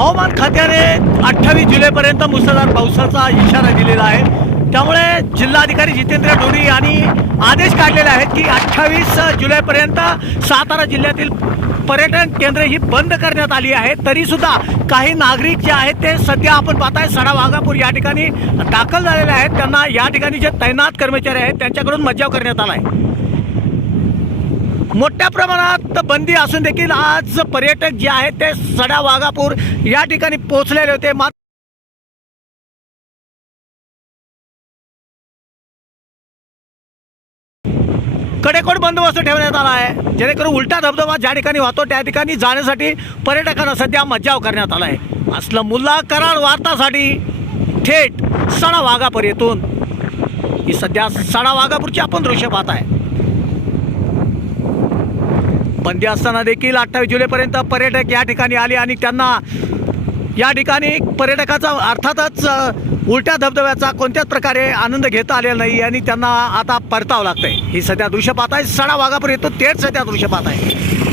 हवामान खात्याने अठ्ठावीस जुलैपर्यंत मुसळधार पावसाचा इशारा दिलेला आहे. त्यामुळे जिल्हाधिकारी जितेंद्र डोरी यांनी आदेश काढलेले आहेत की अठ्ठावीस जुलैपर्यंत सातारा जिल्ह्यातील पर्यटन केंद्र ही बंद करण्यात आली आहे. तरी सुद्धा काही नागरिक जे आहेत ते सध्या आपण पाहताय सडा वाघापूर या ठिकाणी दाखल झालेले आहेत. त्यांना या ठिकाणी जे तैनात कर्मचारी आहेत त्यांच्याकडून मज्जाव करण्यात आला आहे. मोठ्या प्रमाणात बंदी असून देखील आज पर्यटक जे आहेत ते सडा वाघापूर या ठिकाणी पोहोचलेले होते. मात्र कडेकोट बंदोबस्त ठेवण्यात आला आहे. जेणेकरून उलटा धबधबा ज्या ठिकाणी वाहतो त्या ठिकाणी जाण्यासाठी पर्यटकांना सध्या मज्जाव करण्यात आला आहे. असलं मुल्ला कराड वार्तासाठी थेट सडा वाघापूर येथून. ही सध्या सडा वाघापूरची आपण दृश्य पाहत आहे. बंदी असताना देखील अठ्ठावीस जुलैपर्यंत पर्यटक या ठिकाणी आले आणि त्यांना या ठिकाणी पर्यटकाचा अर्थातच उलट्या धबधब्याचा कोणत्याच प्रकारे आनंद घेता आलेला नाही आणि त्यांना आता परतावं लागतंय. ही सध्या दृश्य आहे. सडा वाघापूर येतो तेच सध्या दृश्य आहे.